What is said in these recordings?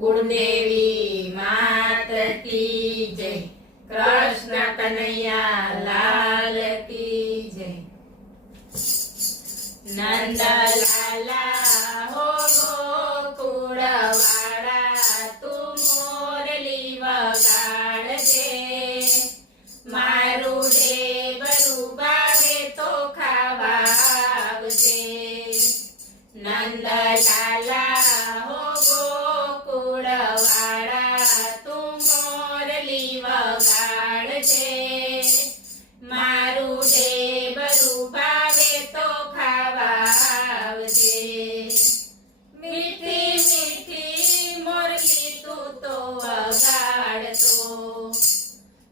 कुलदेवी मात की जय। कृष्ण कन्हैया लाल की जय। नंद लाला हो गोकुळ वाड़ा, तू मोरली वगाड़जे। मारू ढेबरू भावे तो खावा आवजे। नंद लाला हो गोकुळ वाड़ा, तू मोरली वगाड़जे। मारू ढेबरू भावे तो खावा आवजे। मीठी मीठी मोरली तू तो वगाड़तो।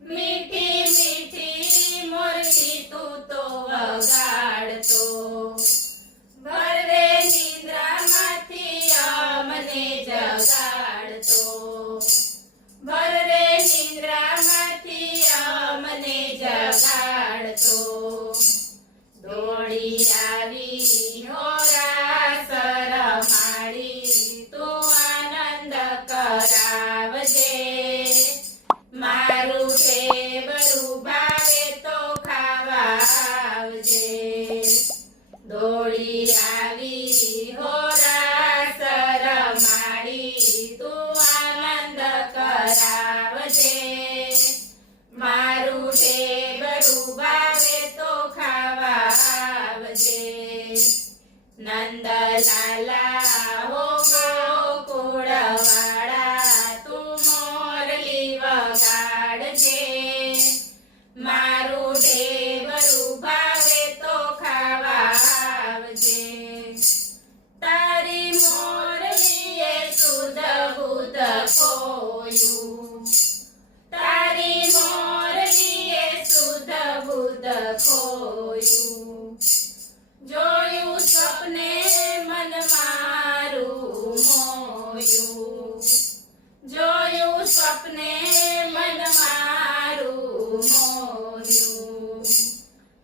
मीठी मीठी मोरली तू तो वगाड़तो। भरवे निद्रामाथी अमने जगाड़तो। भरवे निद्रामाथी अमने जगाड़तो। दौड़ी आवी होरासर माड़ी, तू आनंद करावजे। मारू ढेबरू भावे तो खावा आवजे। दौड़ी आवी होरासर माड़ी, तू आनंद करावजे। मारू ढेबरू भावे तो खावा आवजे। नंद लाला हो गोकुळ वाड़ा, तू मोरली वगाड़जे। मारू ढेबरू भावे तो खावा आवजे। तारी मोरलीए सुध बुध खोયું। तारी मोरलीए सुध बुध खोયું। જોયું સપને મન મારું મોયું। જોયું સપને મન મારું મોયું।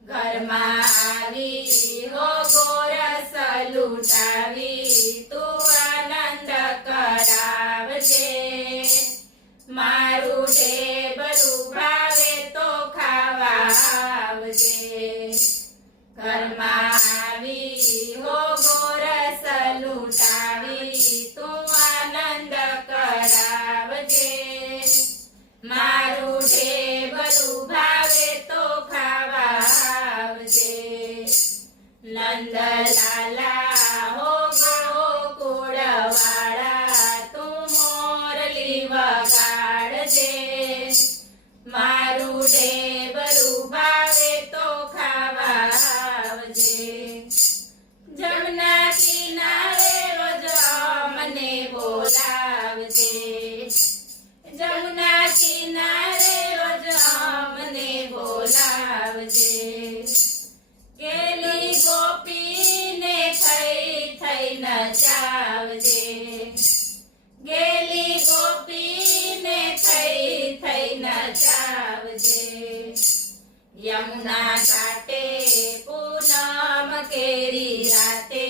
ઘરમાં આવી હો ગોરસ લૂંટાવી, તું આનંદ કરાવજે। મારું ઢેબરું ભાવે તો ખાવા આવજે। ઘરમાં આવી હો ગોરસ લૂંટાવી, તું આનંદ કરાવજે। મારું ઢેબરું ભાવે તો ખાવા આવજે। નંદ લાલા હો ગોકુળ વાળા, તું મોરલી વગાડજે। મારું ઢેબરું ભાવે તો ખાવા આવજે। જમના કિનારે રોજ અમને બોલાવજે। જમના કિનારે રોજ અમને બોલાવજે। કેલી ગોપીને થઈ થઈ નચાવજે। ગેલી ગોપીને થઈ થઈ નચાવજે। યમુના ઘાટે પૂનમ કેરી રાતે,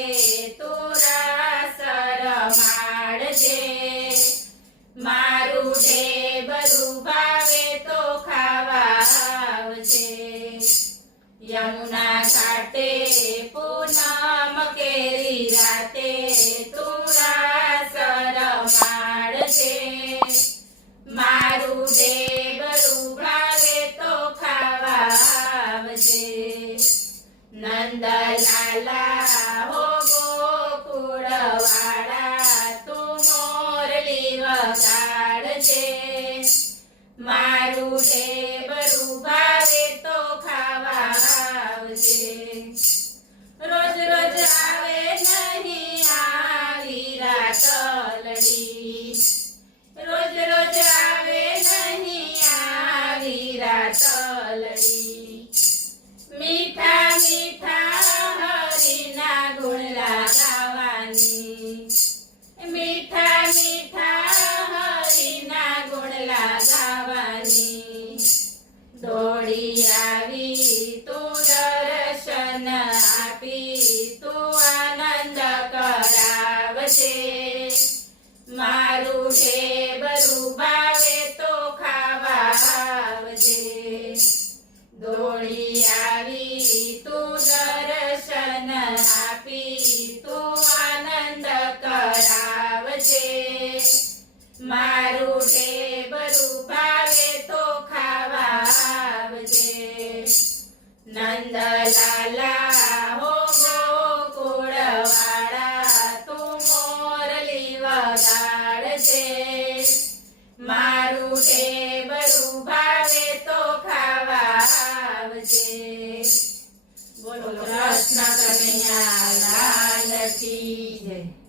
તું રાસ રમાડજે। મારું ઢેબરું ભાવે તો ખાવા આવજે। યમુના ઘાટે પૂનમ કેરી રાતે, તું રાસ રમાડજે। મારું ઢેબરું ભાવે તો ખાવા આવજે। નંદ લાલા હો ગોકુળ વાળા, તું મોરલી વગાડજે। મારું ઢેબરું ભાવે તો ખાવા આવજે। રોજ રોજ આવે નહીં આવી રાતલડી। રોજ રોજ આવે નહીં આવી રાતલડી। મીઠા મીઠા હરીના ગુણલા ગાવાની। મીઠા મીઠા હરીના ગુણલા ગાવાની। દોડી આવી તું દર્શન આપી, તું આનંદ કરાવજે। મારું ઢેબરું ભાવે તો ખાવા આવજે દોડી આવી તું દર્શન આપી તું આનંદ કરાવજે મારું ઢેબરું ભાવે તો ખાવા આવજે નંદલાલા હો ગોકુળવાળા તું મોરલી વગાડજે મારું ઢેબરું ભાવે તો ખાવા આવજે બોલો કૃષ્ણ કનૈયા લાલ કી જય